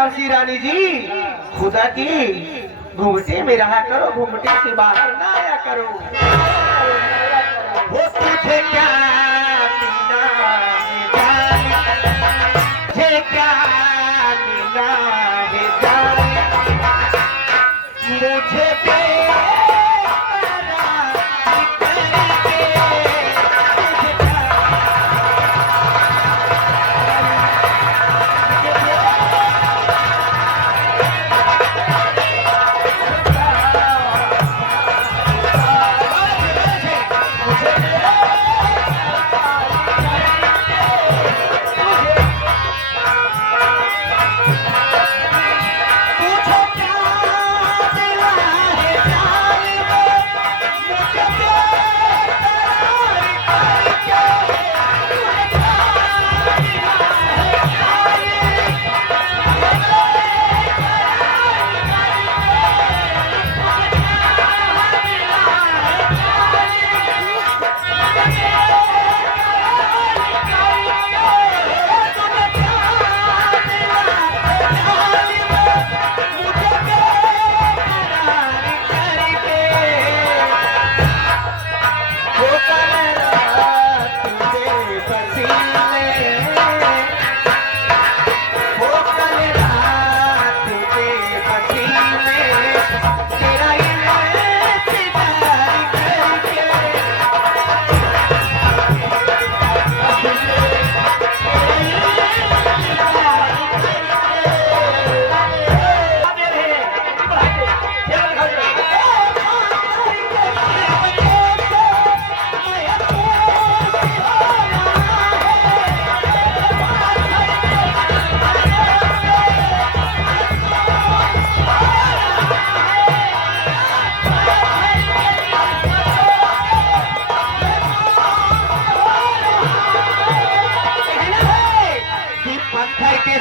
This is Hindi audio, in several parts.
दासी रानी जी, खुदा की घूंघटे में रहा करो, घूंघटे से बाहर ना आया करो। वो तुझे क्या मिला है जाने, तुझे क्या मिला है जाने, मुझे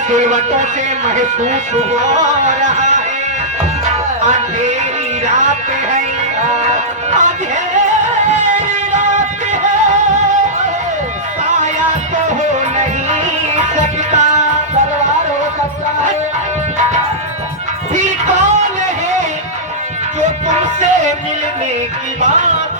सेवकों से महसूस हो रहा है, अंधेरी रात है, अंधेरी रात है, साया तो हो नहीं सकता, दरबार हो सकता है। फिर कौन है जो तुमसे मिलने की बात